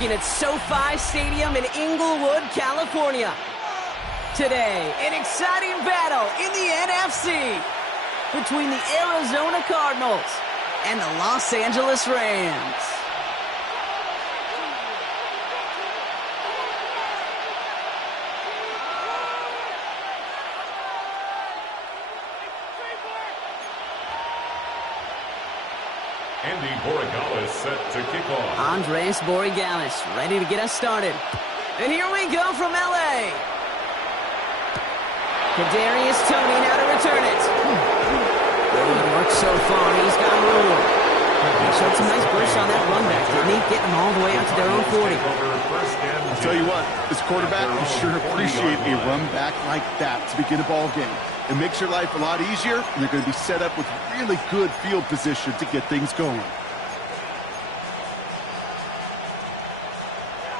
At SoFi Stadium in Inglewood, California. Today, an exciting battle in the NFC between the Arizona Cardinals and the Los Angeles Rams. Set to kick off. Andres Borregales ready to get us started. And here we go from L.A. Kadarius Toney now to return it. Good work so far. He's got room. He showed some nice bursts on that run back, didn't he? Getting them all the way out to their own 40. I'll tell you what, this quarterback will sure appreciate a run back like that to begin a ball game. It makes your life a lot easier, and they're going to be set up with really good field position to get things going.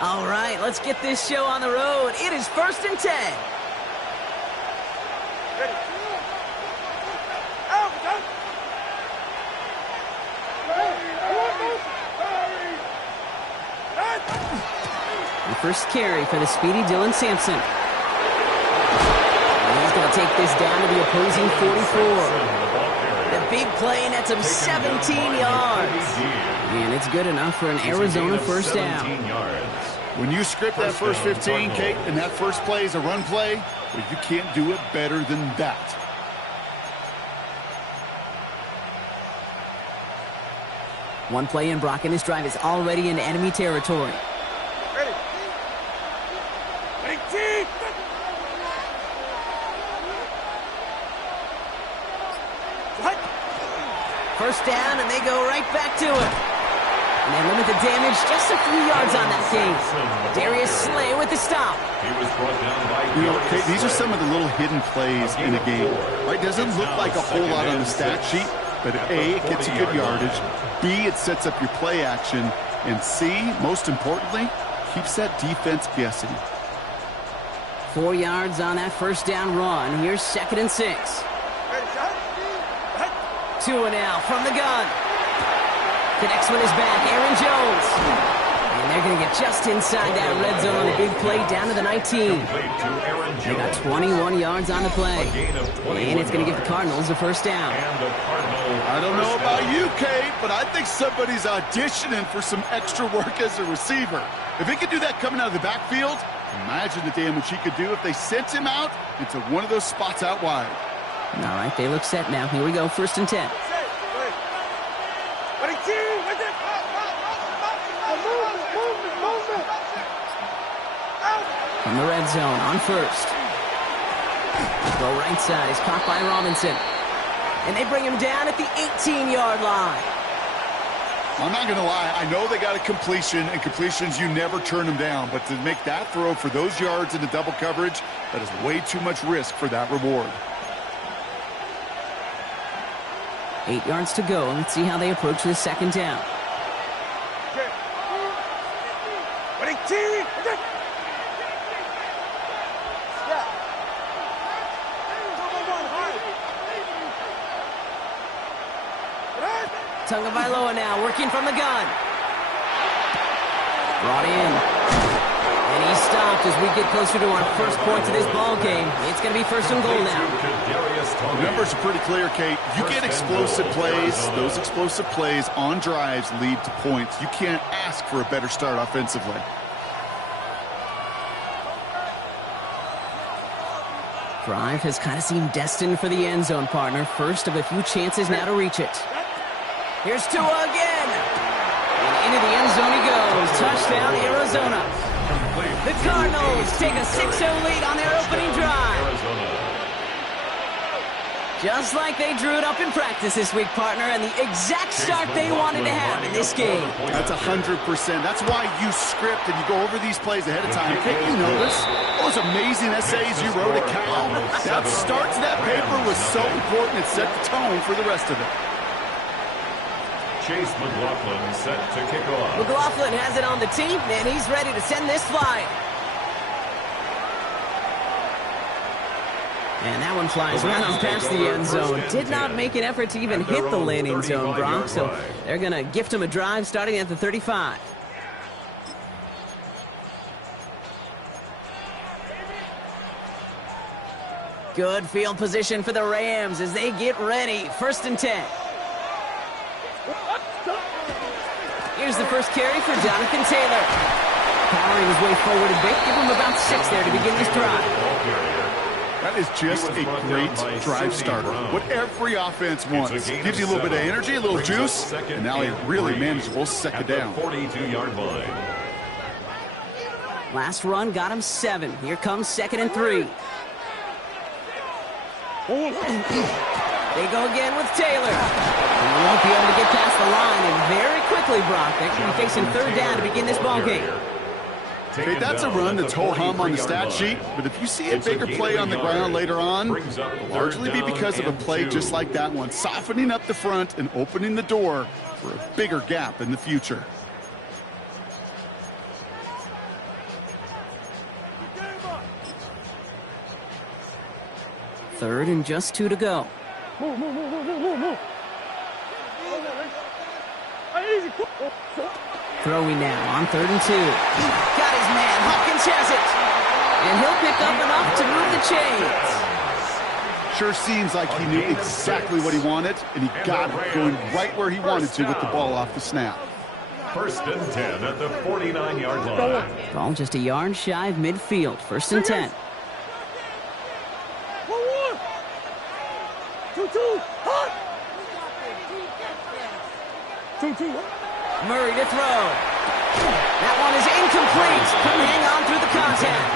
All right, let's get this show on the road. It is 1st and 10. Ready. The first carry for the speedy Dylan Sampson. And he's going to take this down to the opposing 44. The big play nets him 17 yards. And it's good enough for an Arizona first down. When you script that first 15, Kate, and that first play is a run play, well, you can't do it better than that. One play in, Brock, and this drive is already in enemy territory. Ready. Team. First down, and they go right back to it. And they limit the damage just a few yards on that game. Darius Slay with the stop. He was brought down by Kate, these are some of the little hidden plays in a game. Right? Doesn't look like a whole lot on the stat sheet, but A, it gets you good yardage. B, it sets up your play action. And C, most importantly, keeps that defense guessing. 4 yards on that first down run. Here's 2nd and 6. Two and out from the gun. Connects with his back, Aaron Jones. And they're going to get just inside that red zone on a big play down to the 19. They got 21 yards on the play. And it's going to give the Cardinals a first down. I don't know about you, Kate, but I think somebody's auditioning for some extra work as a receiver. If he could do that coming out of the backfield, imagine the damage he could do if they sent him out into one of those spots out wide. All right, they look set now. Here we go, 1st and 10. From the red zone on first. Go right side is caught by Robinson. And they bring him down at the 18-yard line. I'm not going to lie. I know they got a completion, and completions, you never turn them down. But to make that throw for those yards into double coverage, that is way too much risk for that reward. 8 yards to go. Let's see how they approach this 2nd down. Tagovailoa now working from the gun. Brought in. And he's stopped as we get closer to our first point of this ball game. It's going to be 1st and goal now. The numbers are pretty clear, Kate. You get explosive plays. Those explosive plays on drives lead to points. You can't ask for a better start offensively. Drive has kind of seemed destined for the end zone, partner. First of a few chances now to reach it. Here's Tua again. And into the end zone he goes. Touchdown, Arizona. The Cardinals take a 6-0 lead on their opening drive. Just like they drew it up in practice this week, partner, and the exact start they wanted to have in this game. That's 100%. That's why you script and you go over these plays ahead of time. Can't you notice those amazing essays you wrote at Cal? That start to that paper was so important. It set the tone for the rest of it. Chase McLaughlin set to kick off. McLaughlin has it on the team, and he's ready to send this flying. And that one flies right on past the end zone. Did not make an effort to even hit the landing zone, Brock. So they're going to gift him a drive starting at the 35. Good field position for the Rams as they get ready. 1st and 10. Here's the first carry for Jonathan Taylor. Powering his way forward a bit. Give him about 6 there to begin this drive. That is just a great drive starter. What every offense wants. Gives you a little bit of energy, a little juice, and now a really manageable 2nd down. 42-yard line. Last run got him 7. Here comes 2nd and 3. They go again with Taylor. And they won't be able to get past the line, and very quickly, Brock, they could be facing 3rd down to begin this ballgame. Okay, that's a run that's ho-hum on the stat sheet, but if you see a bigger play on the ground later on, largely be because of a play just like that one, softening up the front and opening the door for a bigger gap in the future. Third and just 2 to go. Throwing now on 3rd and 2. Got his man. Hopkins has it. And he'll pick up enough to move the chains. Sure seems like he knew exactly what he wanted, and he got it going right where he wanted to with the ball off the snap. 1st and 10 at the 49-yard line. Ball just a yard shy of midfield. 1st and 10. Murray to throw. That one is incomplete. Couldn't hang on through the contact.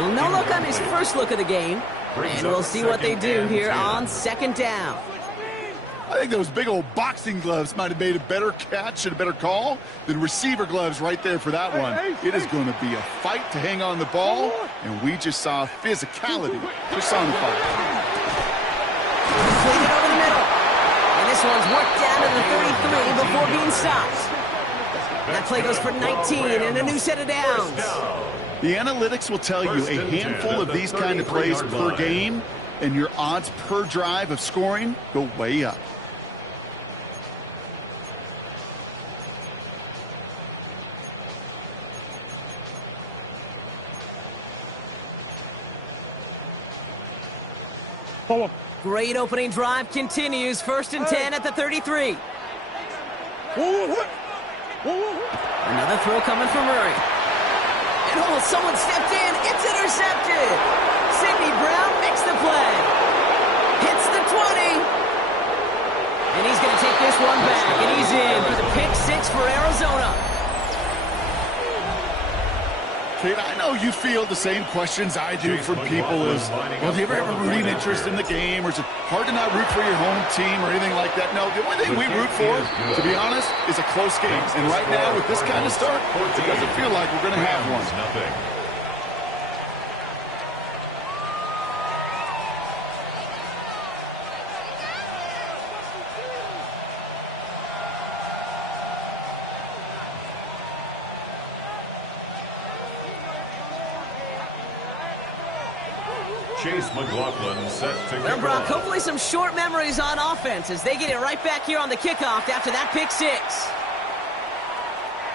Well, no look on his first look of the game. And we'll see what they do here on 2nd down. I think those big old boxing gloves might have made a better catch and a better call than receiver gloves right there for that one. It is going to be a fight to hang on the ball, and we just saw physicality personified. Completed over the middle. And this one's worked down to the 33 before being stopped. That play goes for 19 and a new set of downs. The analytics will tell you a handful of these kind of plays per game, and your odds per drive of scoring go way up. Great opening drive continues. 1st and 10 at the 33. Another throw coming from Murray. And someone stepped in. It's intercepted. Sidney Brown makes the play. Hits the 20. And he's going to take this one back. And he's in for the pick 6 for Arizona. Kate, I know you feel the same questions I do from people as, well, do you ever have a rooting interest in the game, or is it hard to not root for your home team or anything like that? No, the only thing we root for, to be honest, is a close game. And right now, with this kind of start, it doesn't feel like we're going to have one. Chase McLaughlin set to kick Brock, off. hopefully some short memories on offense as they get it right back here on the kickoff after that pick 6.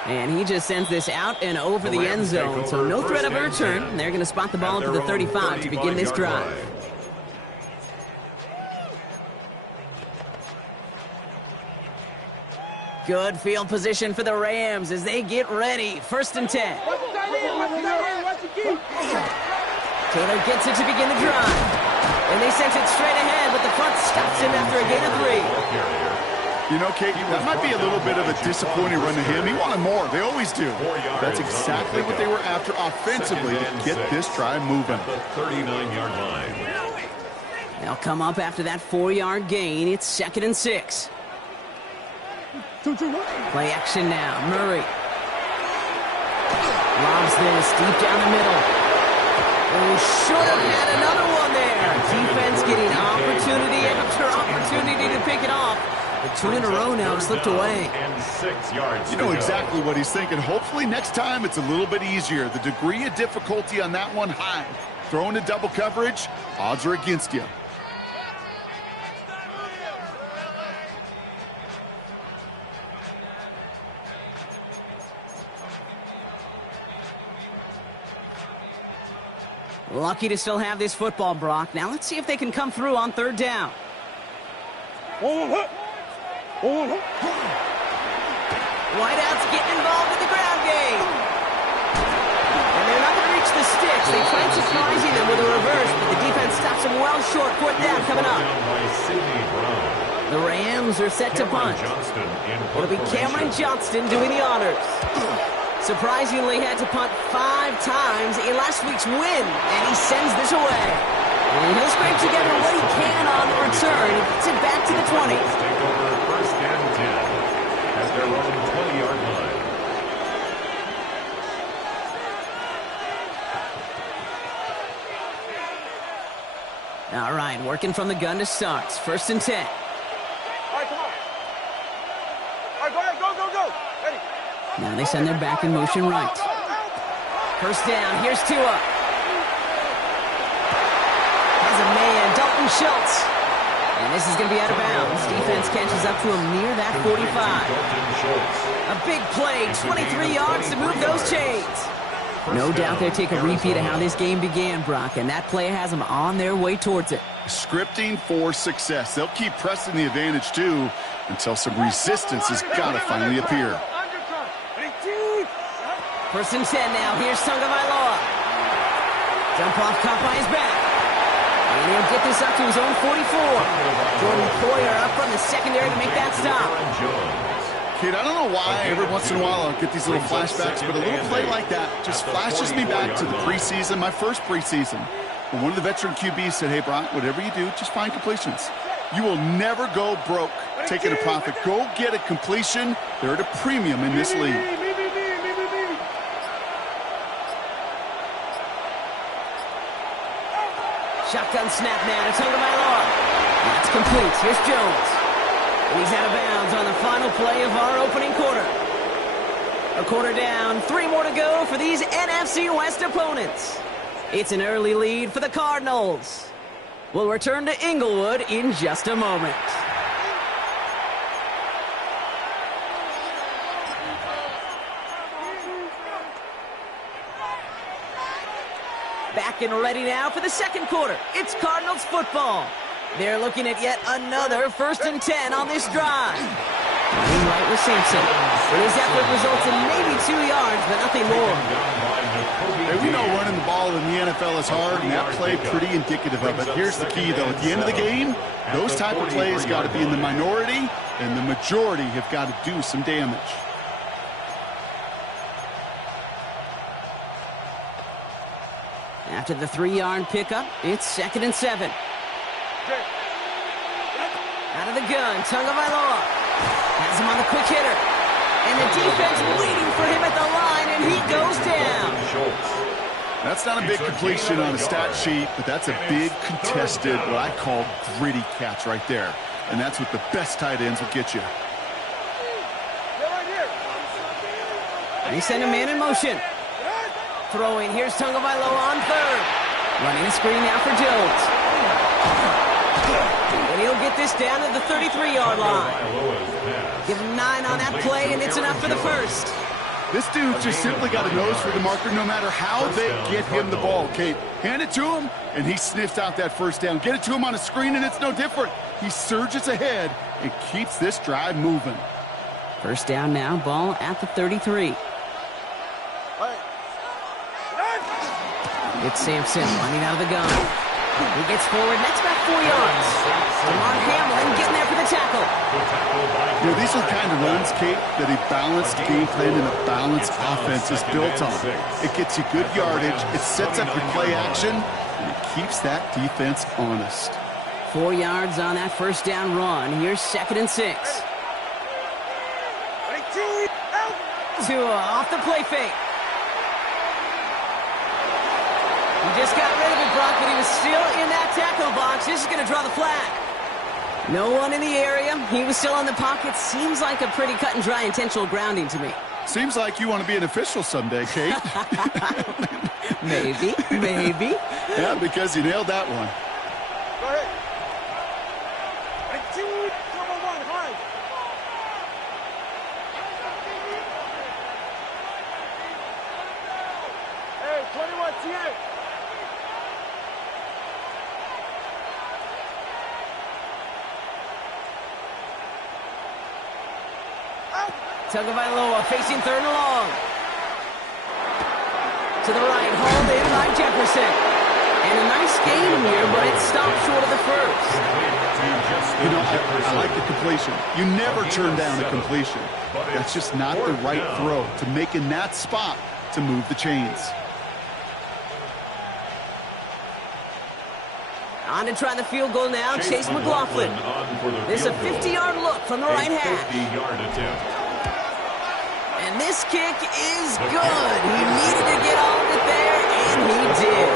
And he just sends this out and over the end zone, so no threat of a return. They're going to spot the ball to the 35 to begin this drive. Good field position for the Rams as they get ready. 1st and 10. Taylor gets it to begin the drive. And they sent it straight ahead, but the front stops him after a gain of 3. You know, Kate, that might be a little bit of a disappointing run to him. He wanted more. They always do. That's exactly what they were after offensively to get this drive moving. The 39-yard line. They'll come up after that 4-yard gain. It's 2nd and 6. Play action now. Murray lobs this deep down the middle. Oh, should have had another one there. Defense getting opportunity after opportunity to pick it off. The 2 in a row now have slipped away. And 6 yards. You know exactly what he's thinking. Hopefully next time it's a little bit easier. The degree of difficulty on that one high. Throwing to double coverage, odds are against you. Lucky to still have this football, Brock. Now let's see if they can come through on third down. Wideouts getting involved in the ground game. And they're not going to reach the sticks. They tried surprising them with a reverse, but the defense stops them well short. Fourth down coming up. The Rams are set to punt. It'll be Cameron Johnston doing the honors. Surprisingly had to punt 5 times in last week's win, and he sends this away. And he'll scrape together what he can on the return and gets it back to the 20. Take over first and 10 at their own 20-yard line. All right, working from the gun to start. First and 10. All right, come on. All right, go ahead, go. Ready. Now they send their back in motion right. First down, here's Tua. Has a man, Dalton Schultz. And this is going to be out of bounds. Defense catches up to him near that 45. A big play, 23 yards to move those chains. No doubt they'll take a repeat of how this game began, Brock, and that play has them on their way towards it. Scripting for success. They'll keep pressing the advantage, too, until some resistance has got to finally appear. First and 10 now. Here's Tagovailoa. Jump off, caught by his back. And he'll get this up to his own 44. Jordan Poyer up from the secondary to make that stop. Kid, I don't know why every once in a while I'll get these little flashbacks, but a little play like that just flashes me back to the preseason, my first preseason. When one of the veteran QBs said, hey, Brock, whatever you do, just find completions. You will never go broke taking a profit. Go get a completion. They're at a premium in this league. Shotgun snap now to Tagovailoa. That's complete. Here's Jones. And he's out of bounds on the final play of our opening quarter. A quarter down, 3 more to go for these NFC West opponents. It's an early lead for the Cardinals. We'll return to Inglewood in just a moment. Back and ready now for the second quarter. It's Cardinals football. They're looking at yet another first and 10 on this drive. In right with Sampson. His effort results in maybe 2 yards, but nothing more. Hey, we know running the ball in the NFL is hard, and that play pretty indicative of it. Here's the key, though. At the end of the game, those type of plays got to be in the minority, and the majority have got to do some damage. After the 3-yard pickup, it's second and 7. Out of the gun, Tagovailoa has him on the quick hitter. And the defense waiting for him at the line, and he goes down. That's not a big completion on a stat sheet, but that's a big contested, what I call gritty catch right there. And that's what the best tight ends will get you. And he sent a man in motion. Throwing, here's Tagovailoa on third. Running a screen now for Jones. And he'll get this down to the 33-yard line. Give him 9 on that play, and it's enough for the first. This dude just simply got a nose for the marker no matter how they get him the ball, Kate. Hand it to him, and he sniffs out that first down. Get it to him on a screen, and it's no different. He surges ahead and keeps this drive moving. First down now, ball at the 33. It's Sampson running out of the gun. He gets forward, next back 4 yards. DeMar Hamlin getting there for the tackle. You know, these are the kind of runs, Kate, that a balanced game plan and a balanced offense is built on. It gets you good yardage, it sets up your play action, and it keeps that defense honest. 4 yards on that first down run. Here's second and 6. Tua off the play fake. He just got rid of it, Brock, but he was still in that tackle box. This is going to draw the flag. No one in the area. He was still in the pocket. Seems like a pretty cut and dry intentional grounding to me. Seems like you want to be an official someday, Kate. Maybe. Yeah, because you nailed that one. Go ahead. 1, high. Hey, 21, T8. Tagovailoa facing third and long. To the right, hauled in by Jefferson. And a nice game here, but it stopped short of the first. You know, I like the completion. You never turn down a completion. That's just not the right throw to make in that spot to move the chains. On to try the field goal now, Chase McLaughlin. This is a 50-yard look from the right hash. And this kick is good. He needed to get all of it there, and he did.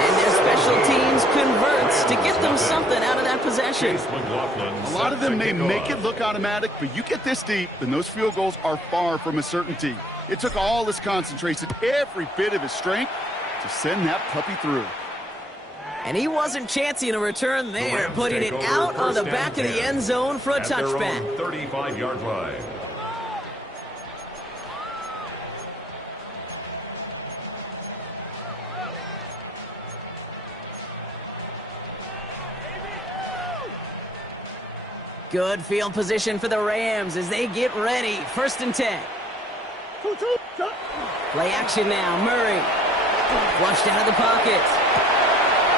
And their special teams converts to get them something out of that possession. A lot of them may make it look automatic, but you get this deep, and those field goals are far from a certainty. It took all his concentration, every bit of his strength, to send that puppy through. And he wasn't chancing a return there, putting it out on the back of the end zone for a touchback. 35-yard line. Good field position for the Rams as they get ready. 1st and 10. Play action now. Murray. Flushed out of the pocket.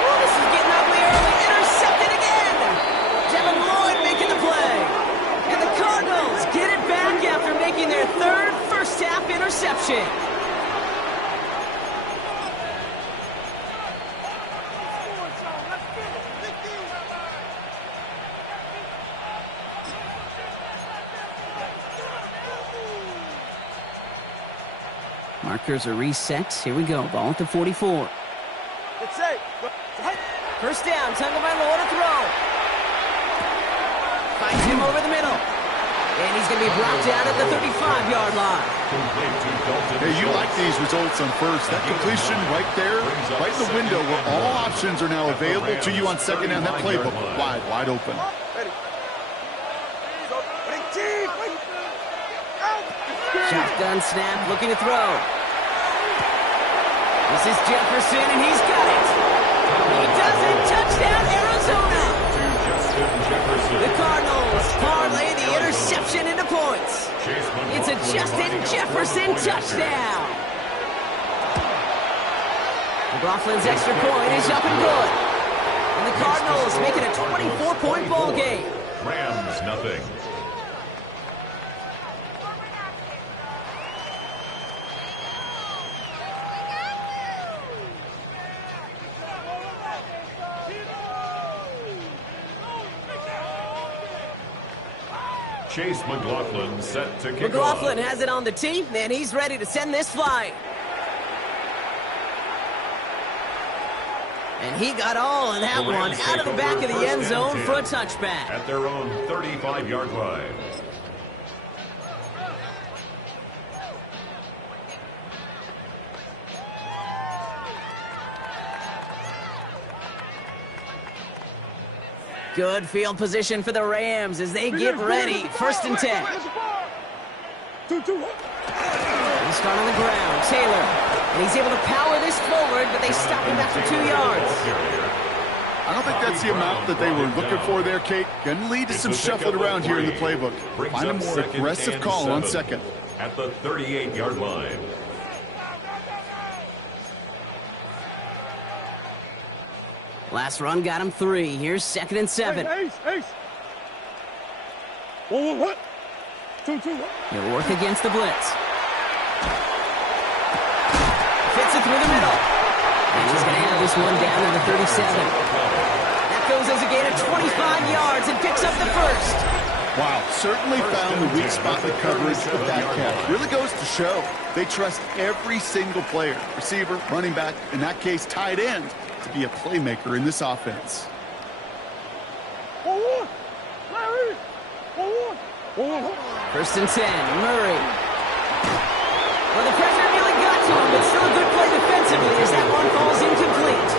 Oh, this is getting ugly early. Intercepted again. Devin Lloyd making the play. And the Cardinals get it back after making their third first-half interception. Markers are reset. Here we go. Ball at the 44. It's safe. First down. Tagovailoa to throw. Finds him over the middle. And he's going to be brought down at the 35-yard line. Hey, you like these results on first. That completion right there, right in the window where all options are now available to you on second down. That playbook wide open. Shotgun snap, looking to throw. This is Jefferson, and he's got it. He does it. Touchdown, Arizona. The Cardinals parlay the interception into points. It's a Justin Jefferson touchdown. McLaughlin's extra point is up and good. And the Cardinals make it a 24-point ball game. Rams, nothing. Chase McLaughlin set to kick McLaughlin off. has it on the tee, and he's ready to send this flying. And he got all of that one out of the back of the end zone for a touchback. At their own 35-yard line. Good field position for the Rams as they get ready. 1st and 10. He's start on the ground. Taylor. And he's able to power this forward, but they stop him after 2 yards. I don't think that's the amount that they were looking for there, Kate. Going to lead to some shuffling around here in the playbook. Find a more aggressive call on second. At the 38-yard line. Last run got him 3. Here's 2nd and 7. Ace. What? 2. He'll work against the blitz. Fits it through the middle. And he's going to have this one down to the 37. That goes as a gain of 25 yards and picks up the first. Wow, certainly found the weak spot in the coverage of that catch. Really goes to show they trust every single player, receiver, running back, in that case, tight end, to be a playmaker in this offense. 1st and 10, Murray. Well, the pressure really got to him, but still a good play defensively as that one falls incomplete.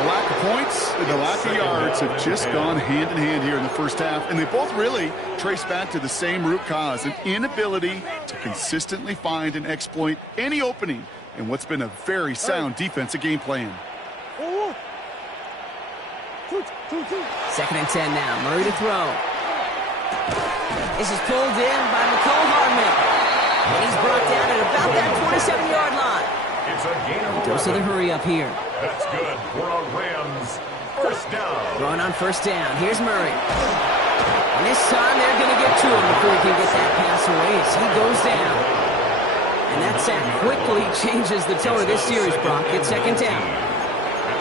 The lack of points and the lack of yards have just gone hand in hand here in the first half, and they both really trace back to the same root cause, an inability to consistently find and exploit any opening in what's been a very sound defensive game plan. 2nd and 10 now. Murray to throw. This is pulled in by McCole Hardman. And he's brought down at about that 27-yard line. It's a gain of 11. Goes to the hurry up here. That's good for a Rams first down. Throwing on first down. Here's Murray. And this time they're going to get to him before he can get that pass away as he goes down. And that sack quickly changes the tone of this series, Brock. It's second down.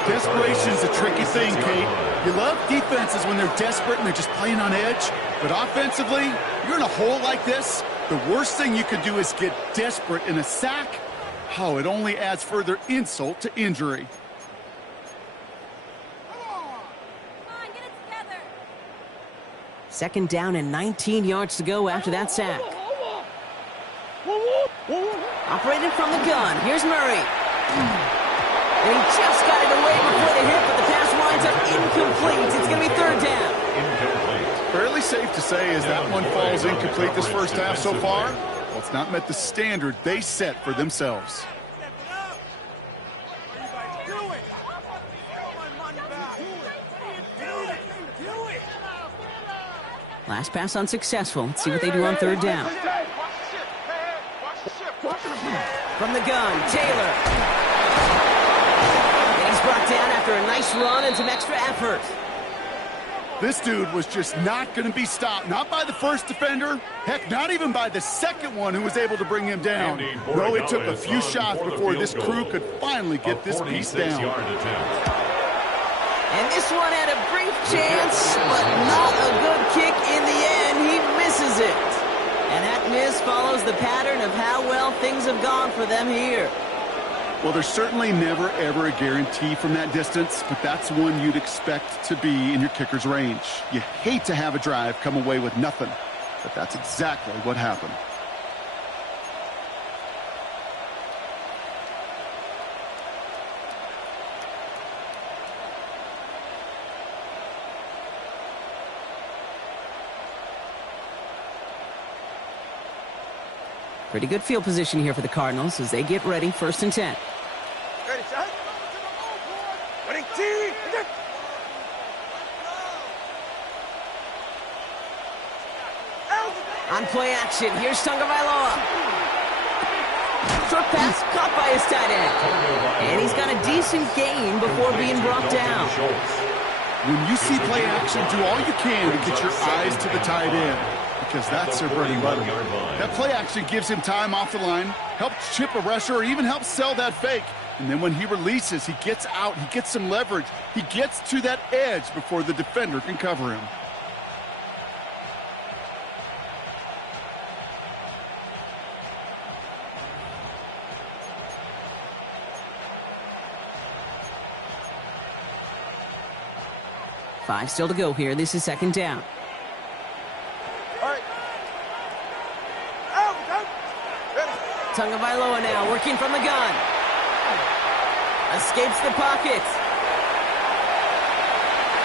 Desperation's a tricky thing, Kate. You love defenses when they're desperate and they're just playing on edge. But offensively, you're in a hole like this, the worst thing you could do is get desperate in a sack. Oh, it only adds further insult to injury. Second down and 19 yards to go after that sack. Operating from the gun. Here's Murray. And he just got it away before the hit, but the pass winds up incomplete. It's going to be third down. Fairly safe to say as that one falls incomplete this first half so far. Well, it's not met the standard they set for themselves. Last pass unsuccessful. Let's see what they do on third down. From the gun, Taylor. And he's brought down after a nice run and some extra effort. This dude was just not going to be stopped. Not by the first defender. Heck, not even by the second one who was able to bring him down. No, it took a few shots before this crew could finally get this piece down. And this one had a brief chance, but not a good kick in the end. He misses it. And that miss follows the pattern of how well things have gone for them here. Well, there's certainly never, ever a guarantee from that distance, but that's one you'd expect to be in your kicker's range. You hate to have a drive come away with nothing, but that's exactly what happened. Pretty good field position here for the Cardinals as they get ready, 1st and 10. Ready, set. Ready, team. On play action, here's Tagovailoa. Short pass caught by his tight end. And he's got a decent gain before being brought down. When you see play action, do all you can to get your eyes to the tight end, because that's their bread and butter. That play action gives him time off the line, helps chip a rusher, or even helps sell that fake. And then when he releases, he gets out, he gets some leverage. He gets to that edge before the defender can cover him. Five still to go here. This is second down. All right. Out. Ready. Tagovailoa now working from the gun. Escapes the pocket.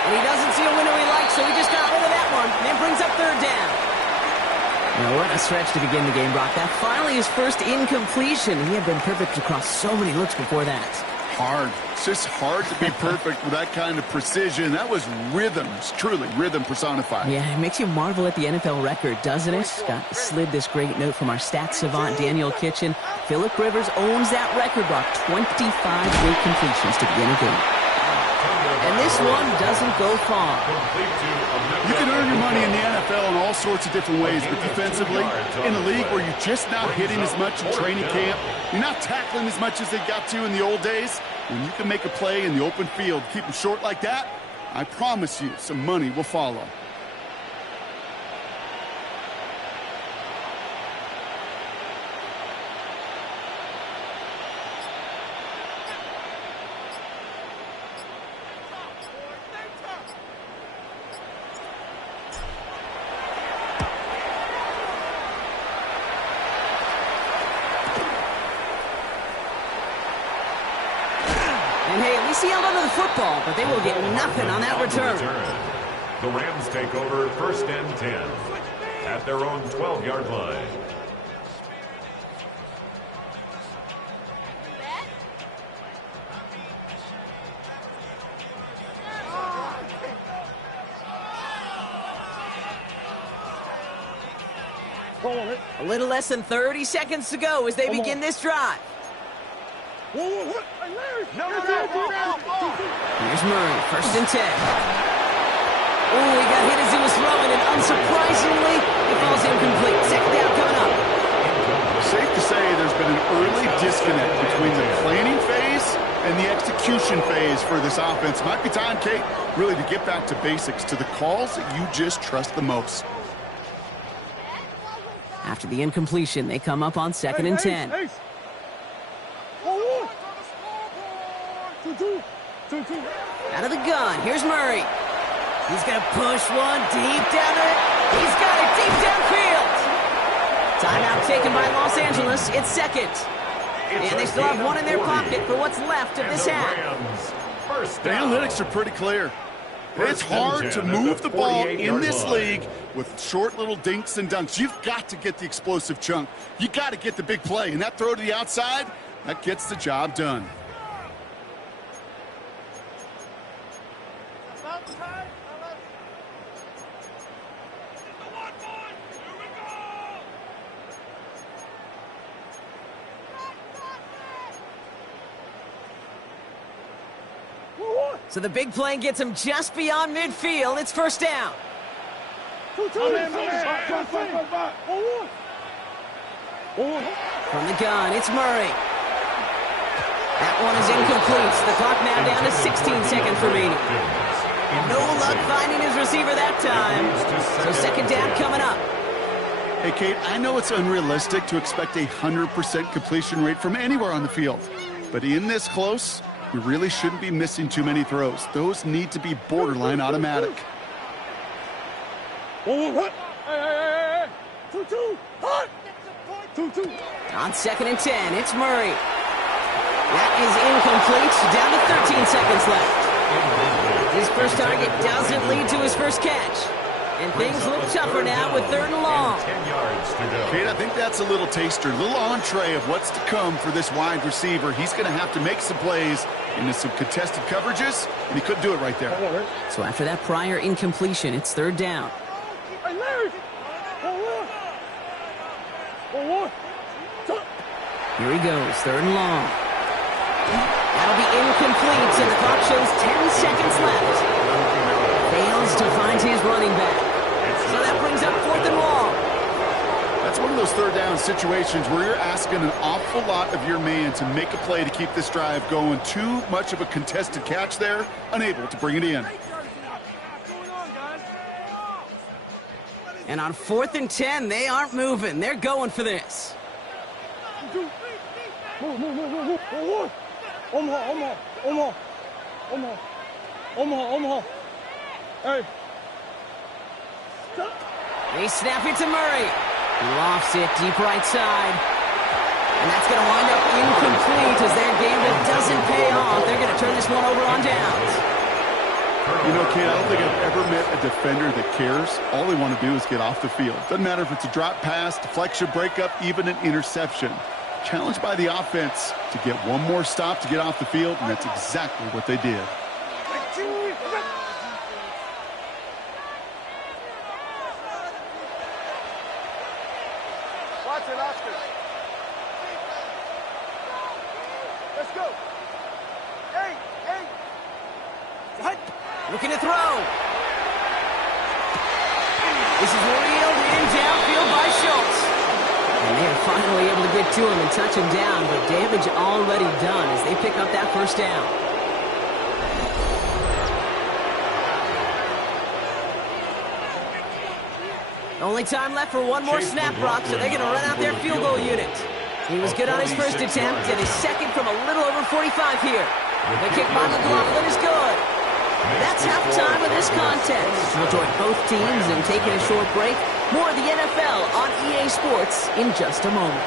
And he doesn't see a window he likes, so he just got rid of that one. And it brings up third down. Now, what a stretch to begin the game, Brock. That finally his first incompletion. He had been perfect across so many looks before that. Hard. It's just hard to be perfect with that kind of precision. That was rhythm. It's truly rhythm personified. Yeah, it makes you marvel at the NFL record, doesn't it? Got slid this great note from our stats savant, Daniel Kitchen. Phillip Rivers owns that record, Brock. 25 great completions to begin a game. And this one doesn't go far. You can earn your money in the NFL in all sorts of different ways, but defensively, in a league where you're just not hitting as much in training camp, you're not tackling as much as they got to in the old days, when you can make a play in the open field, keep them short like that, I promise you some money will follow. And hey, at least he held onto the football, but they will get nothing on that return. The Rams take over 1st and 10 at their own 12-yard line. A little less than 30 seconds to go as they begin this drive. No. Here's Murray, 1st and 10. Oh, he got hit as he was throwing, and unsurprisingly, it falls incomplete. 2nd down coming up. Safe to say there's been an early disconnect between the planning phase and the execution phase for this offense. Might be time, Kate, really to get back to basics, to the calls that you just trust the most. After the incompletion, they come up on 2nd and 10. Out of the gun, here's Murray. He's going to push one deep down it. He's got it deep downfield. Timeout taken by Los Angeles. It's 2nd. And they still have one in their pocket for what's left of this half. The analytics are pretty clear. It's hard to move the ball in this league with short little dinks and dunks. You've got to get the explosive chunk. You got to get the big play. And that throw to the outside, that gets the job done. So the big play gets him just beyond midfield. It's 1st down. From the gun, it's Murray. That one is incomplete. The clock now down to 16 seconds remaining. No luck finding his receiver that time. So 2nd down coming up. Hey, Kate, I know it's unrealistic to expect a 100% completion rate from anywhere on the field. But in this close, we really shouldn't be missing too many throws. Those need to be borderline automatic. On 2nd and 10, it's Murray. That is incomplete. Down to 13 seconds left. His first target doesn't lead to his first catch. And things look tougher now with 3rd and long. 10 yards to go. Kate, I think that's a little taster, a little entree of what's to come for this wide receiver. He's going to have to make some plays into some contested coverages, and he couldn't do it right there. So after that prior incompletion, it's 3rd down. Here he goes, 3rd and long. That'll be incomplete, and the clock shows 10 seconds left. Fails to find his running back. So that brings up 4th and long. That's one of those 3rd down situations where you're asking an awful lot of your man to make a play to keep this drive going. Too much of a contested catch there, unable to bring it in. And on 4th and 10, they aren't moving. They're going for this. They snap it to Murray. He lofts it deep right side. And that's going to wind up incomplete as their gamble doesn't pay off. They're going to turn this one over on downs. You know, Kate, I don't think I've ever met a defender that cares. All they want to do is get off the field. Doesn't matter if it's a drop pass, deflection, breakup, even an interception. Challenged by the offense to get one more stop to get off the field, and that's exactly what they did. Watch it, Oscar. Let's go. Hey. Looking to throw. This is reeled in downfield by Schultz. And they are finally able to get to him and touch him down, but damage already done as they pick up that 1st down. Only time left for one more snap, Brock, so they're going to run out their field goal unit. He was good on his first attempt, and his second from a little over 45 here. The kick by McLaughlin is good. That's halftime of this contest. We'll join both teams in taking a short break. More of the NFL on EA Sports in just a moment.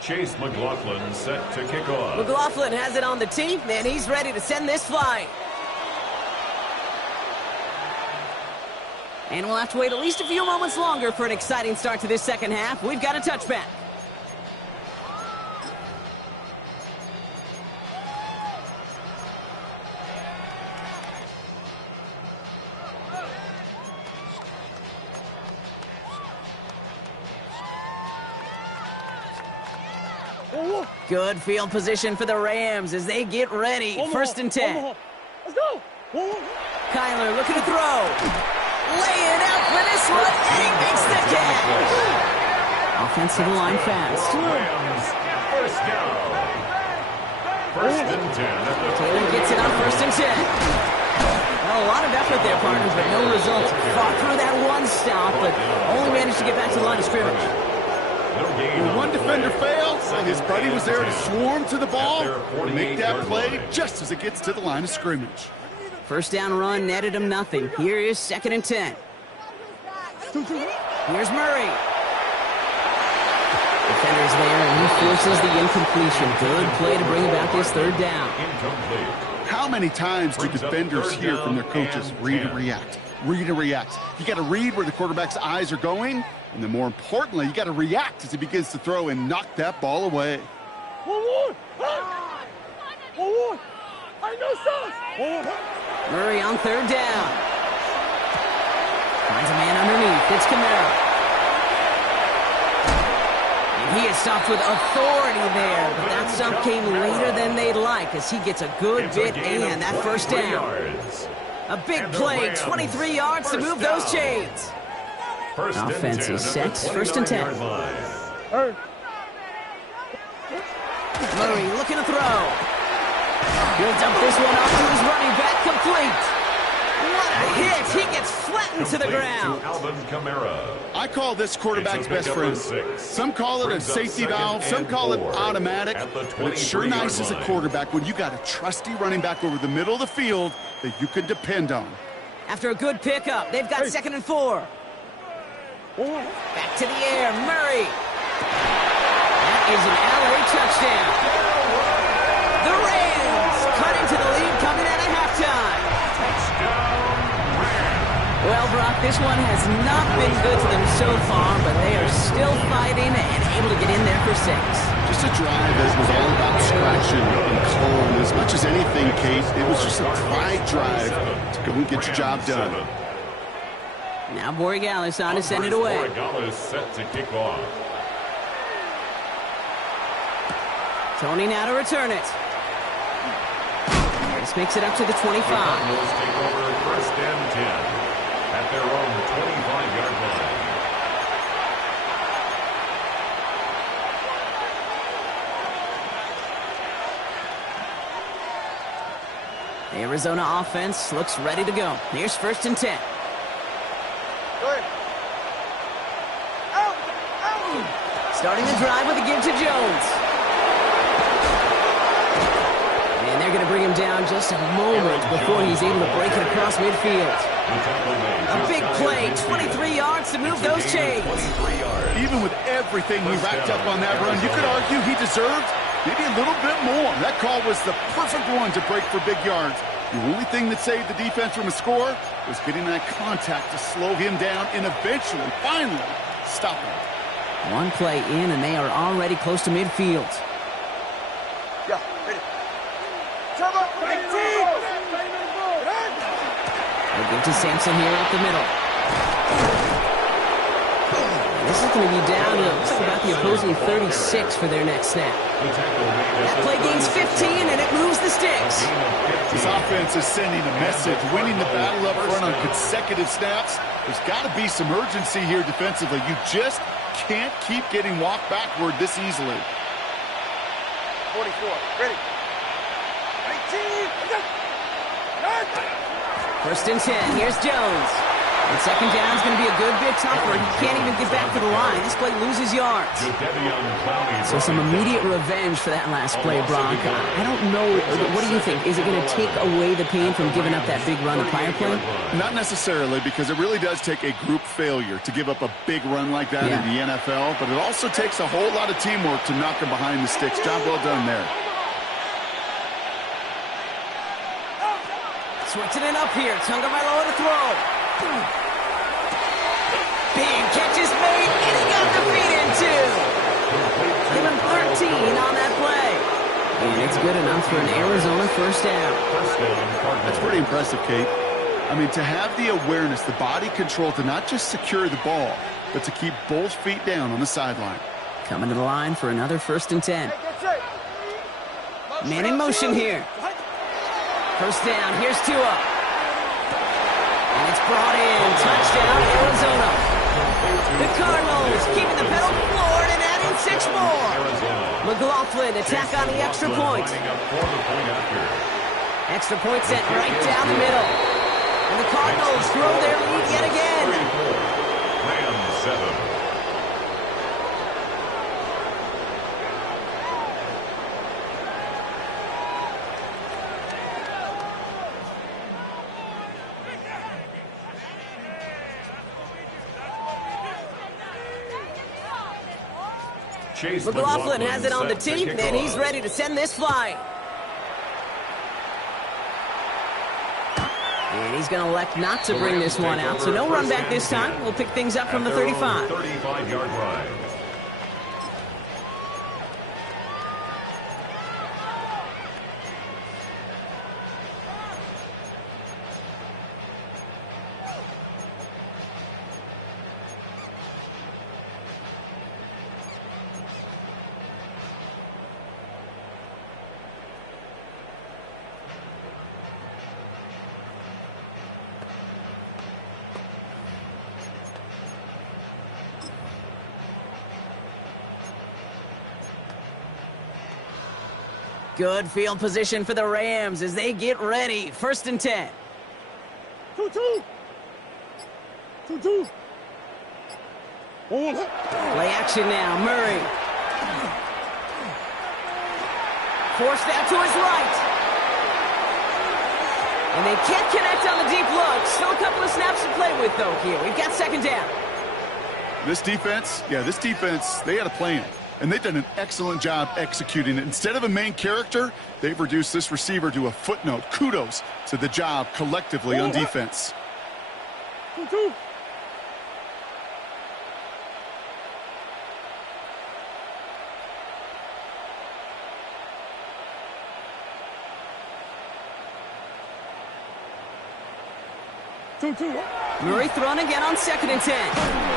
Chase McLaughlin set to kick off. McLaughlin has it on the tee, and he's ready to send this flying. And we'll have to wait at least a few moments longer for an exciting start to this second half. We've got a touchback. Good field position for the Rams as they get ready. First and 10. Let's go. Kyler looking to throw. Lay it out for this one, and he makes the catch. Offensive line fast. Rams, first down. First and 10. Taylor gets it on first and 10. Well, a lot of effort there, partners, but no results. Fought through that one stop, but only managed to get back to the line of scrimmage. When one defender fails, his buddy was there to swarm to the ball and make that play just as it gets to the line of scrimmage. First down run netted him nothing. Here is second and 10. Here's Murray. Defender's there, and he forces the incompletion. Good play to bring about this third down. Incomplete. How many times do defenders hear from their coaches, read and react, read and react? You got to read where the quarterback's eyes are going, and then more importantly, you got to react as he begins to throw and knock that ball away. I know some. Murray on third down. Finds a man underneath. It's Kamara. And he is stopped with authority there, but that stop came later than they'd like as he gets a good bit and that first down. A big play, 23 yards to move those chains. Offense is set, first and 10. Murray looking to throw. He'll dump this one off to his running back, complete. What a hit! He gets flattened to the ground. I call this quarterback's best friend. Some call it a safety valve, some call it automatic, but it's sure nice as a quarterback when you got a trusty running back over the middle of the field that you can depend on. After a good pickup, they've got second and 4. Back to the air, Murray. That is an LA touchdown. The Rams cut into the lead coming out of halftime. Well, Brock, this one has not been good to them so far, but they are still fighting and able to get in there for 6. Just a drive that was all about scratching and clawing. As much as anything, Kate, it was just a pride drive to go and get your job done. Now Borregales on to send it away. Borregales set to kick off. Tony now to return it. This makes it up to the 25. The Cardinals take over first and 10 at their own 25-yard line. The Arizona offense looks ready to go. Here's first and 10. Good. Out. Starting the drive with a give to Jones. And they're going to bring him down just a moment before he's able to break it across midfield. A big play, 23 yards to move those chains. Even with everything he racked up on that run, you could argue he deserved maybe a little bit more. That call was the perfect one to break for big yards. The only thing that saved the defense from a score was getting that contact to slow him down and eventually, finally, stop him. One play in, and they are already close to midfield. Yeah, ready. Trevor, big team. They give to Sampson here up the middle. This is going to be down to about the opposing 36 for their next snap. That play gains 15, and it moves the sticks. This offense is sending a message, winning the battle up front on consecutive snaps. There's got to be some urgency here defensively. You just can't keep getting walked backward this easily. 44, ready. 19, First and 10, here's Jones. And second down is going to be a good bit tougher. He can't even get back to the line. This play loses yards. So some immediate revenge for that last play, Brock. I don't know. What do you think? Is it going to take away the pain from giving up that big run, the prior play? Not necessarily, because it really does take a group failure to give up a big run like that in the NFL. But it also takes a whole lot of teamwork to knock him behind the sticks. Job well done there. Switching it up here. Tagovailoa to throw. Big catch is made, and he got the feet in too. Give him 13 on that play. And it's good enough for an Arizona first down. That's pretty impressive, Kate. I mean, to have the awareness, the body control to not just secure the ball, but to keep both feet down on the sideline. Coming to the line for another 1st and 10. Man in motion here. First down, here's Tua. And it's brought in. Touchdown, Arizona. The Cardinals keeping the pedal floored and adding 6 more. McLaughlin attack on the extra point. Extra point sent right down the middle. And the Cardinals grow their lead yet again. Rams 7. McLaughlin has it on the team, and he's ready to send this flying. And he's going to elect not to bring this one out, so no run back this time. We'll pick things up from the 35. 35-yard line. Good field position for the Rams as they get ready. 1st and 10. 2-2. 2-2. Play action now. Murray. Forced out to his right. And they can't connect on the deep look. Still a couple of snaps to play with, though, here. We've got 2nd down. This defense, they had a plan. And they've done an excellent job executing it. Instead of a main character, they've reduced this receiver to a footnote. Kudos to the job collectively on defense. 2-2. Murray thrown again on 2nd and 10.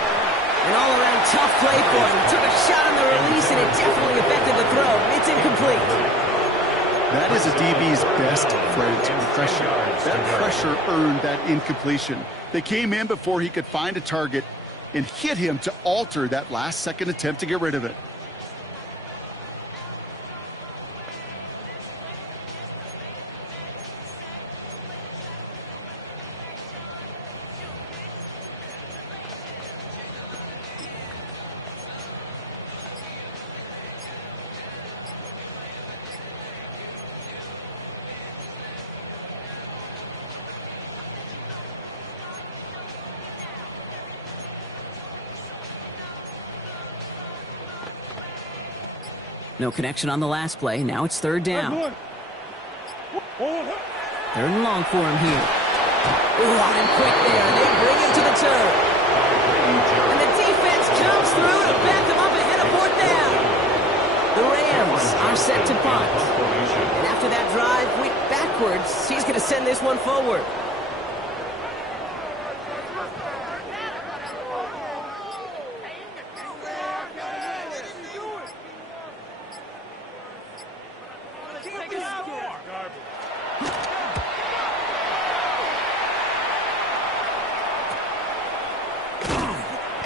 An all-around tough play for him. Took a shot on the release, and it definitely affected the throw. It's incomplete. That is a DB's best friend, pressure. That pressure earned that incompletion. They came in before he could find a target and hit him to alter that last-second attempt to get rid of it. No connection on the last play. Now it's 3rd down. 3rd and long for him here. Ooh, on him quick there. They bring him to the turf. And the defense comes through to back him up and hit a 4th down. The Rams are set to punt. And after that drive went backwards, he's going to send this one forward.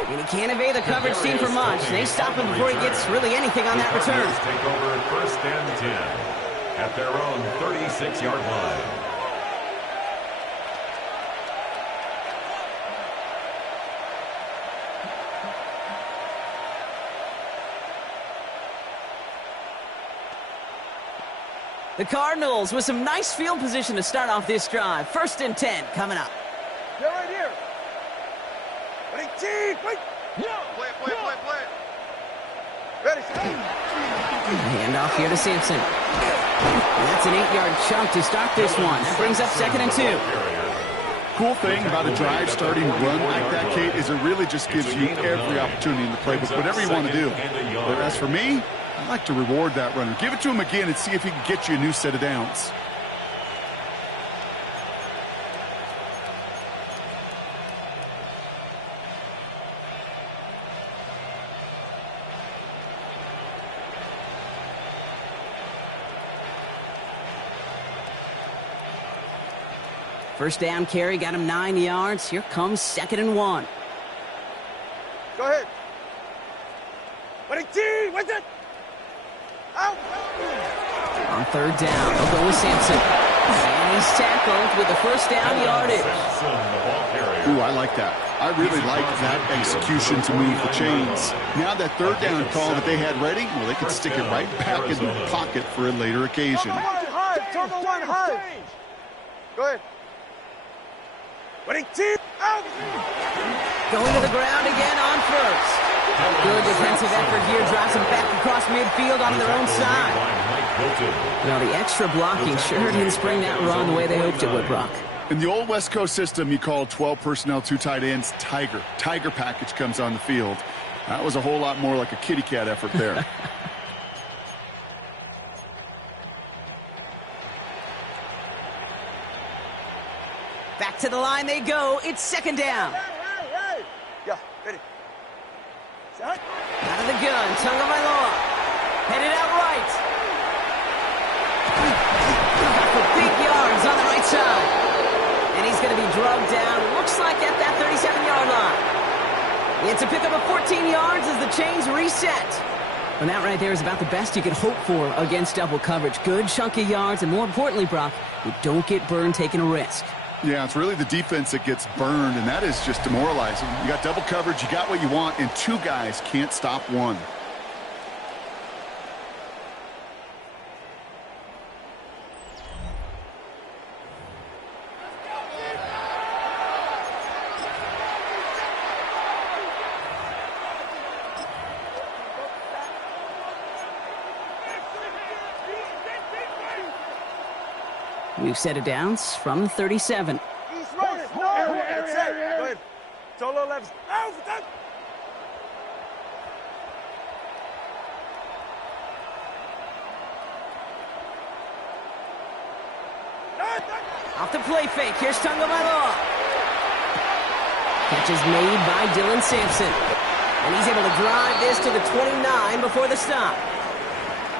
And he can't evade the coverage team for much. They stop him before he gets really anything on that return. Take over 1st and 10 at their own 36-yard line. The Cardinals with some nice field position to start off this drive. 1st and 10 coming up. They're right here. Play. Ready, Hand off here to Sampson. And that's an 8-yard chunk to start this one. That brings up 2nd and 2. Cool thing about a drive starting run like that, Kate, is it really just gives you every opportunity in the playbook, whatever you want to do. But as for me, I like to reward that runner. Give it to him again and see if he can get you a new set of downs. First down carry got him 9 yards. Here comes 2nd and 1. Go ahead. What it team? What's it? Out. On 3rd down, they'll go with Sampson. And he's tackled with the first down yardage. Ooh, I like that. I really like that execution to move the chains. Now that 3rd down call that they had ready, well, they could stick it right back in the pocket for a later occasion. Turbo one high. Go ahead. What it team? Out. Going to the ground again on 1st. Good defensive effort here. Drives them back across midfield on their own side. Now the extra blocking sure didn't spring that run the way they hoped it would, Brock. In the old West Coast system, you call 12 personnel, 2 tight ends, Tiger. Tiger package comes on the field. That was a whole lot more like a kitty cat effort there. Back to the line they go. It's 2nd down. Yeah, ready. Set. Out of the gun, Tagovailoa. Headed out right. Got for big yards on the right side. And he's going to be drugged down, looks like at that 37-yard line. It's a pickup of 14 yards as the chains reset. And that right there is about the best you could hope for against double coverage. Good chunky yards, and more importantly, Brock, you don't get burned taking a risk. Yeah, it's really the defense that gets burned, and that is just demoralizing. You got double coverage, you got what you want, and 2 guys can't stop one. We've set it downs from the 37. He's right. No. That's it. Go ahead. Solo left. Out. Off the play fake. Here's Tagovailoa. Catch is made by Dylan Sampson. And he's able to drive this to the 29 before the stop.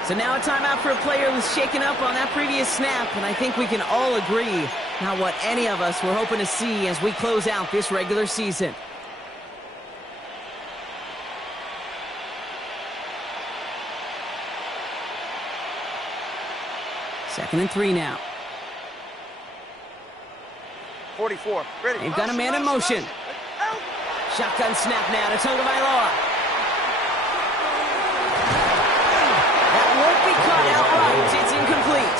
So now a timeout for a player who's shaken up on that previous snap, and I think we can all agree not what any of us were hoping to see as we close out this regular season. Second and 3 now. 44. Ready. They've got a man in motion. Shotgun snap now to Tagovailoa. It's incomplete.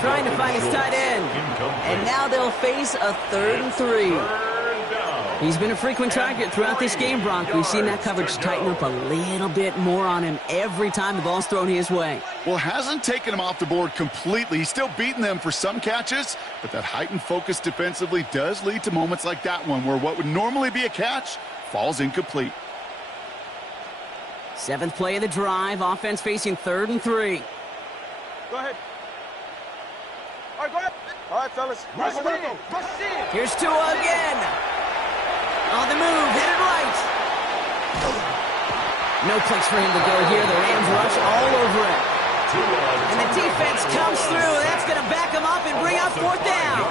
Trying to find his tight end. And now they'll face a 3rd and 3. He's been a frequent target throughout this game, Brock. We've seen that coverage tighten up a little bit more on him every time the ball's thrown his way. Well, hasn't taken him off the board completely. He's still beating them for some catches, but that heightened focus defensively does lead to moments like that one where what would normally be a catch falls incomplete. 7th play of the drive. Offense facing 3rd and 3. Go ahead. All right, go ahead. All right, fellas. Rush in. Here's Tua again. On the move, headed right. No place for him to go here. The Rams rush all over him. And the defense comes through. That's going to back him up and bring up 4th down.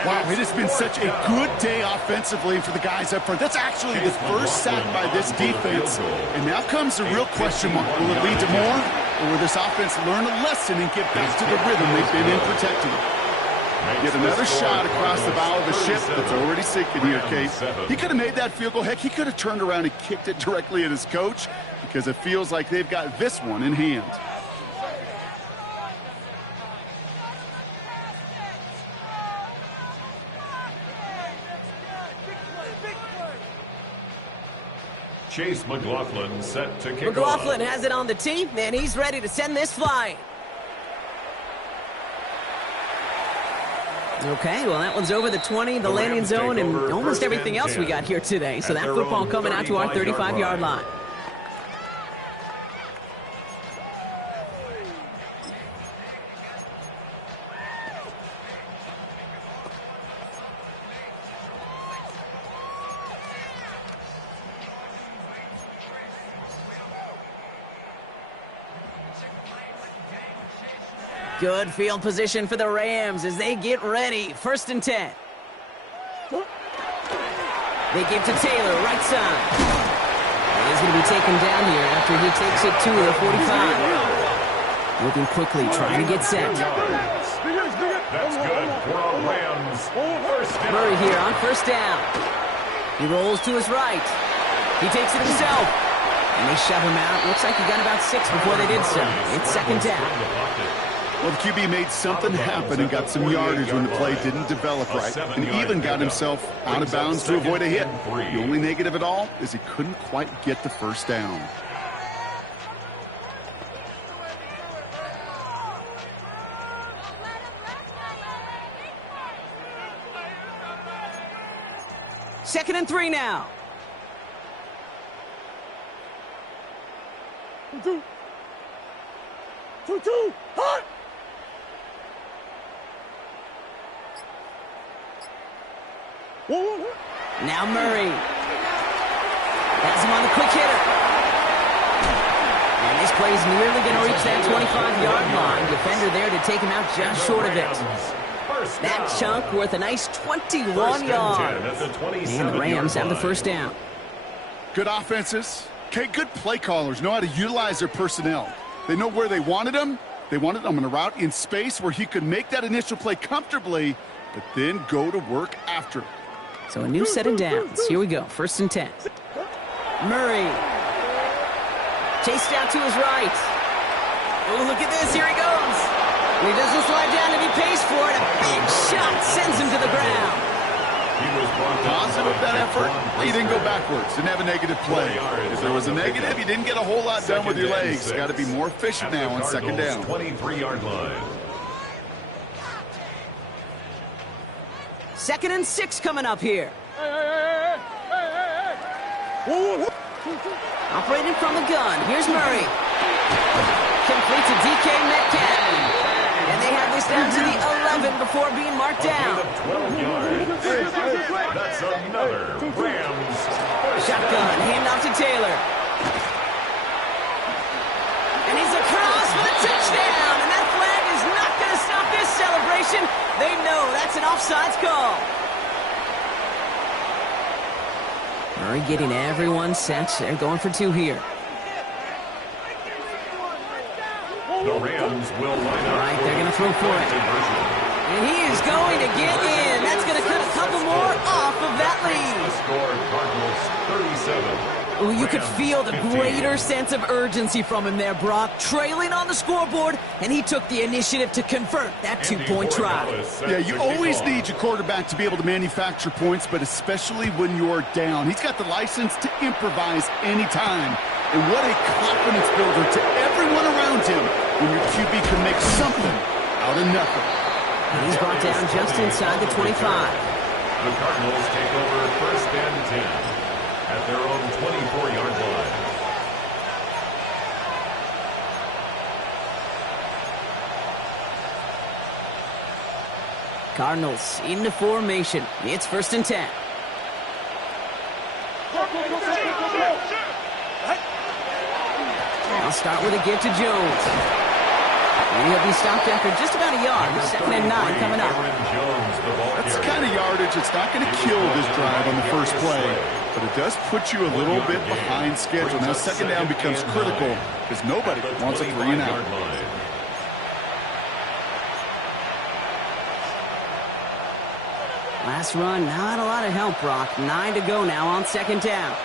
Wow, it has been such a good day offensively for the guys up front. That's actually the first sack by this defense. And now comes the real question mark. Will it lead to more? Or will this offense learn a lesson and get back to the rhythm they've been in protecting? Get another shot across the bow of the ship that's already sinking here, Kate. He could have made that field goal. Heck, he could have turned around and kicked it directly at his coach because it feels like they've got this one in hand. Chase McLaughlin set to kick McLaughlin off. has it on the tee, and he's ready to send this flying. Okay, well, that one's over the 20, the landing zone, and almost everything else we got here today. So that football coming out to our 35-yard line. Good field position for the Rams as they get ready. 1st and 10. They give to Taylor, right side. He's going to be taken down here after he takes it to the 45. Moving quickly, trying to get set. That's good for a Rams. Murray here on 1st down. He rolls to his right. He takes it himself. And they shove him out. Looks like he got about 6 before they did so. It's 2nd down. Well, the QB made something happen and got some yardage when the play didn't develop right, and even got himself out of bounds to avoid a hit. The only negative at all is he couldn't quite get the 1st down. Second and 3 now. 2-2. 2-2. Hot. Now Murray. Has him on the quick hitter. And this play is nearly going to reach that 25-yard line. Defender there to take him out just short of it. That chunk worth a nice 21 yards. And the Rams have the 1st down. Good offenses. Okay, good play callers know how to utilize their personnel. They know where they wanted him. They wanted him on a route in space where he could make that initial play comfortably, but then go to work after. So a new set of downs. Here we go. 1st and 10. Murray. Chased out to his right. Oh, look at this. Here he goes. And he doesn't slide down and he pays for it. A big shot sends him to the ground. Positive that effort. He didn't go backwards. Didn't have a negative play. If there was a negative, you didn't get a whole lot done with your legs. Got to be more efficient now on 2nd down. 23-yard line. 2nd and 6 coming up here. Operating from the gun. Here's Murray. Complete to DK Metcalf. And they have this down to the 11 before being marked down. 12 yards. That's another Rams. Shotgun. Handoff to Taylor. And he's across for the touchdown. And that flag is not going to stop this celebration. They know that's an offsides call. Murray getting everyone set. They're going for 2 here. The Rams will line up. All right, they're going to throw for it. And he is going to get in. That's going to cut a couple more off of that lead. The score, Cardinals 37. Oh, you could feel the greater sense of urgency from him there, Brock. Trailing on the scoreboard, and he took the initiative to convert that 2-point try. Yeah, you always need your quarterback to be able to manufacture points, but especially when you're down. He's got the license to improvise anytime. And what a confidence builder to everyone around him when your QB can make something out of nothing. And he's brought down just inside the 25. The Cardinals take over 1st and 10 at their own 24-yard line. Cardinals into formation. It's 1st and 10. I'll start with a give to Jones. And he'll be stopped after just about a yard. 2nd and 9 coming up. That's the kind of yardage that's not going to kill this drive on the first play, but it does put you a little bit behind schedule. Now 2nd down becomes critical because nobody wants a 3 and out. Last run, not a lot of help, Brock. 9 to go now on 2nd down.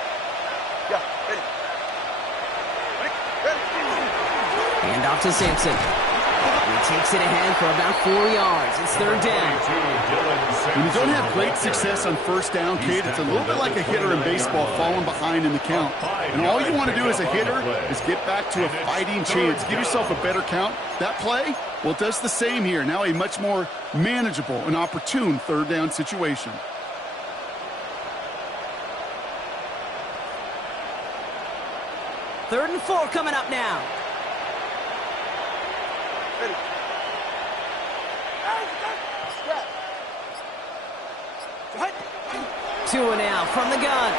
Hand off to Simpson. And he takes it ahead for about 4 yards. It's third down. When you don't have great success on first down, Kate, it's a little bit like a hitter in baseball falling behind in the count. And all you want to do as a hitter is get back to a fighting chance. Give yourself a better count. That play, well, it does the same here. Now a much more manageable and opportune third down situation. Third and 4 coming up now. Tua now from the gun.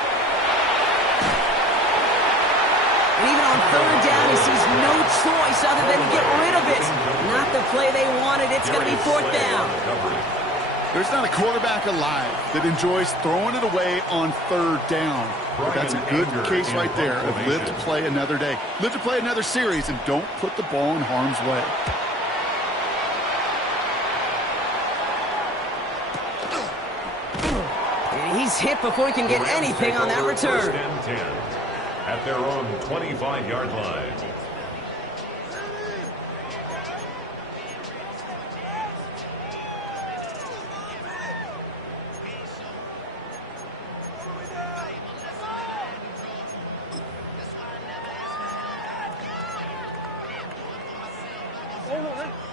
And even on third down, he sees no choice other than to get rid of it. Not the play they wanted. It's going to be fourth down. There's not a quarterback alive that enjoys throwing it away on third down. But that's a good case right there of live to play another day. Live to play another series and don't put the ball in harm's way. And he's hit before he can get anything on that return. First and 10 at their own 25-yard line.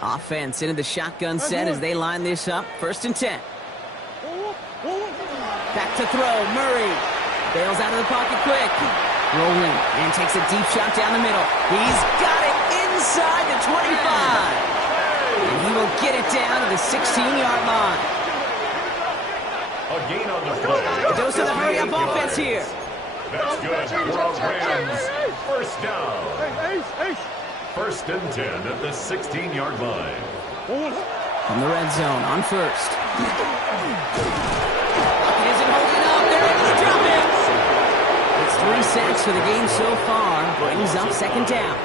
Offense into the shotgun set as they line this up. First and 10. Back to throw. Murray bails out of the pocket quick. Rolling and takes a deep shot down the middle. He's got it inside the 25. And he will get it down to the 16-yard line. A gain on the play. A dose of the hurry-up offense here. That's good for a Rams. First down. First and 10 at the 16-yard line. From the red zone on first. Isn't holding up. They're able to drop it. It's 3 sacks for the game so far. Brings up second down.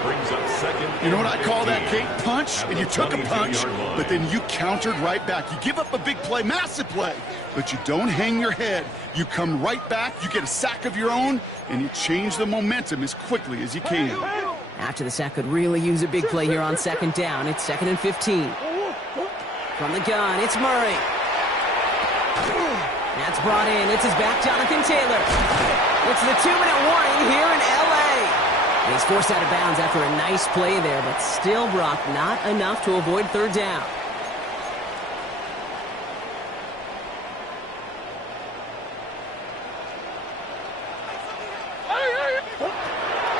You know what I call that, Kate? Punch, and you took a punch, but then you countered right back. You give up a big play, massive play, but you don't hang your head. You come right back, you get a sack of your own, and you change the momentum as quickly as you can. After the sack could really use a big play here on second down. It's 2nd and 15. From the gun, it's Murray. That's brought in. It's his back, Jonathan Taylor. It's the 2-minute warning here in L.A. He's forced out of bounds after a nice play there, but still, Brock, not enough to avoid third down.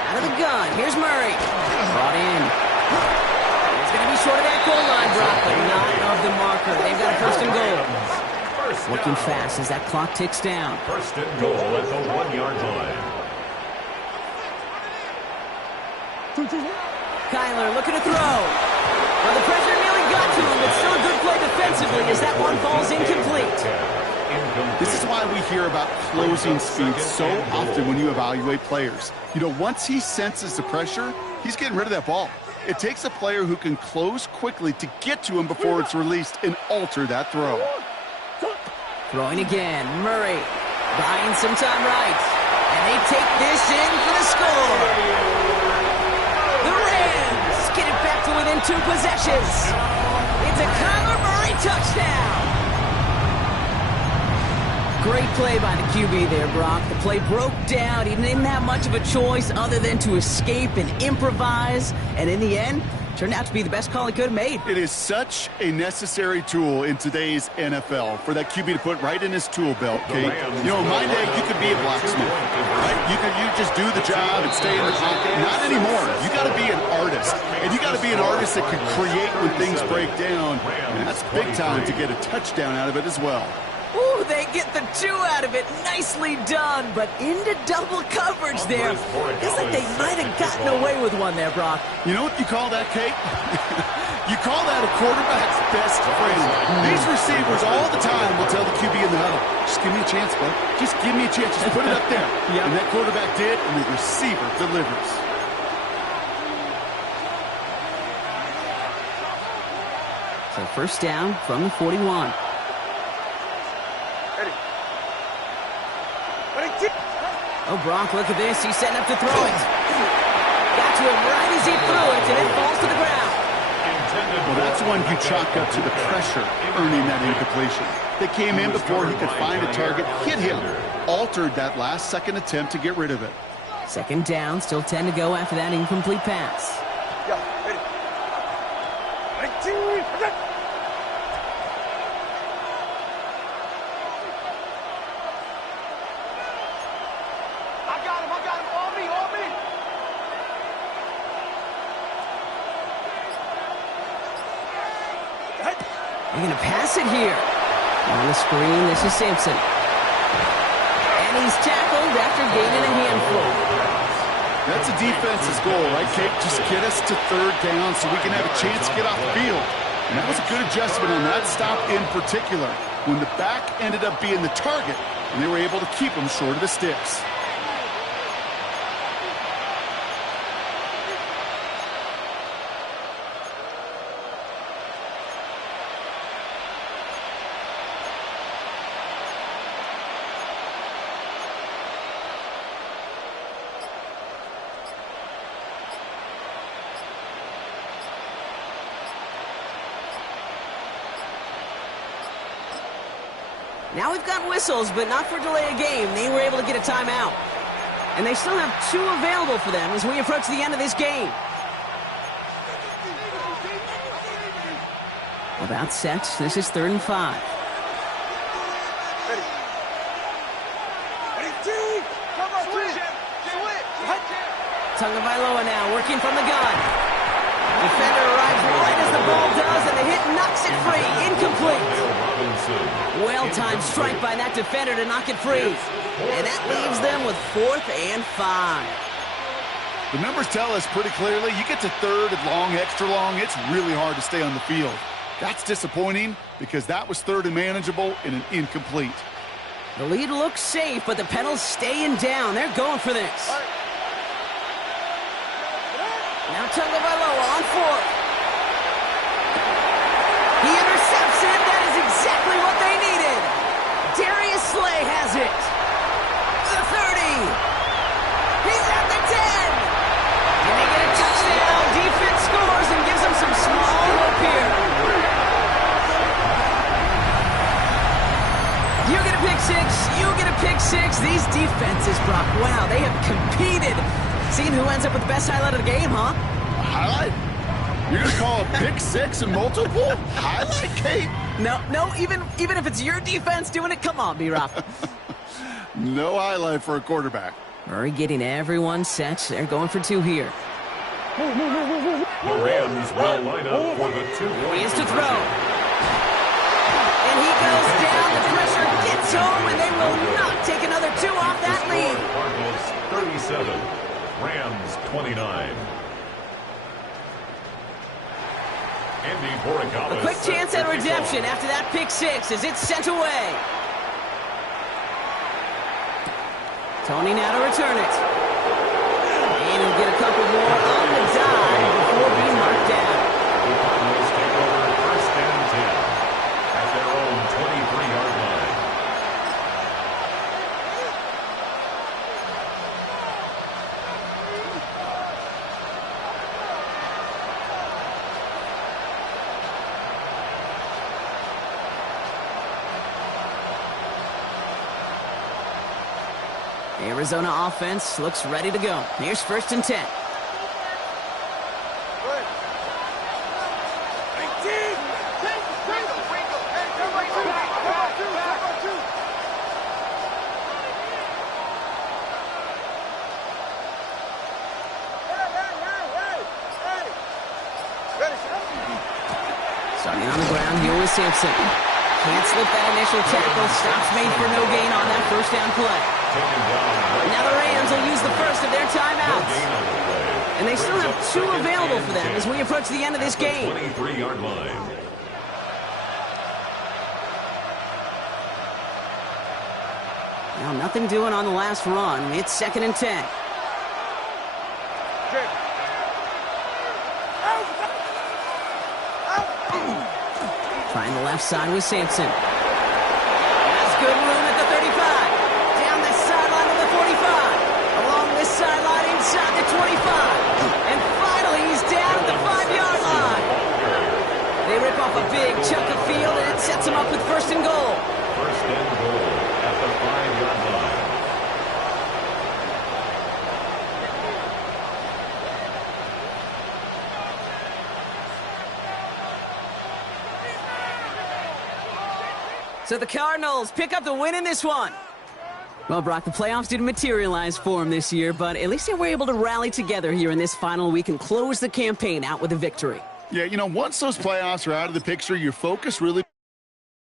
Out of the gun, here's Murray. Brought in. It's going to be short of that goal line, Brock, but not of the marker. They've got a first and goal. Looking fast as that clock ticks down. First and goal at the 1-yard line. Kyler looking to throw. Well, the pressure nearly got to him, but still a good play defensively as that one falls incomplete. This is why we hear about closing speed so often when you evaluate players. You know, once he senses the pressure, he's getting rid of that ball. It takes a player who can close quickly to get to him before it's released and alter that throw. Throwing again, Murray buying some time right. And they take this in for the score. The Rams get it back to within 2 possessions. It's a Kyler Murray touchdown. Great play by the QB there, Brock. The play broke down. He didn't have much of a choice other than to escape and improvise. And in the end, turned out to be the best call he could have made. It is such a necessary tool in today's NFL for that QB to put right in his tool belt, Kate. You know, in my day, you could be a blacksmith, right? You just do the job and stay in the pocket. Not anymore. You got to be an artist, and you got to be an artist that can create when things break down. And that's big time to get a touchdown out of it as well. Ooh, they get the 2 out of it. Nicely done, but into double coverage there. Feels like they might have gotten away with one there, Brock. You know what you call that, Kate? You call that a quarterback's best friend. These receivers all the time will tell the QB in the huddle, just give me a chance, bud. Just give me a chance. Just put it up there. Yep. And that quarterback did, and the receiver delivers. So first down from the 41. Oh, Brock, look at this. He's setting up to throw it. Got to him right as he threw it, and it falls to the ground. Well, one you chalk up to the pressure earning that incompletion. They came in before he could find a target, hit him, altered that last second attempt to get rid of it. Second down, still 10 to go after that incomplete pass. They're going to pass it here. On the screen, this is Sampson. And he's tackled after gaining a handful. That's a defense's goal, right, Kate? Just get us to third down so we can have a chance to get off the field. And that was a good adjustment on that stop in particular, when the back ended up being the target, and they were able to keep him short of the sticks. Now we've got whistles, but not for delay of game. They were able to get a timeout. And they still have 2 available for them as we approach the end of this game. About set. This is 3rd and 5. Tagovailoa now working from the gun. Defender arrives right as the ball does, and the hit knocks it free. Incomplete. Well-timed strike by that defender to knock it free. And that leaves them with 4th and 5. The numbers tell us pretty clearly, you get to 3rd and long, extra long, it's really hard to stay on the field. That's disappointing because that was 3rd and manageable and an incomplete. The lead looks safe, but the pedals staying down. They're going for this. Now Tagovailoa on 4th. He intercepts it. That is exactly what they needed. Darius Slay has it. The 30. He's at the 10. And they get a touchdown. Defense scores and gives them some small hope here. You get a pick 6. You get a pick 6. These defenses, Brock, wow, they have competed. Seeing who ends up with the best highlight of the game, huh? Highlight? You're going to call a pick 6 and multiple? Highlight, Kate? No, even if it's your defense doing it, come on, B-Rob. No highlight for a quarterback. Murray getting everyone set. They're going for 2 here. The Rams will line up for the 2-point. He is to throw. And he goes down. The pressure gets home, and they will not take another 2 off that lead. Cardinals 37, Rams 29. A quick chance at redemption after that pick 6 as it's sent away. Tony now to return it. And he'll get a couple more on the dive before being marked down. The Cardinals take over 1st and 10 at their own 23-yard line. Arizona offense looks ready to go. Here's 1st and 10. Starting on the ground here with Sampson. Can't slip that initial tackle. Stops made for no gain on that 1st down play. Now the Rams will use the first of their timeouts. And they still have 2 available for them as we approach the end of this game. 23-yard line. Now nothing doing on the last run. It's 2nd and 10. Trying the left side with Sampson. Has good room at the 35. Down the sideline to the 45. Along this sideline inside the 25. And finally he's down at the 5-yard line. They So the Cardinals pick up the win in this one. Well, Brock, the playoffs didn't materialize for them this year, but at least they were able to rally together here in this final week and close the campaign out with a victory. Yeah, you know, once those playoffs are out of the picture, your focus really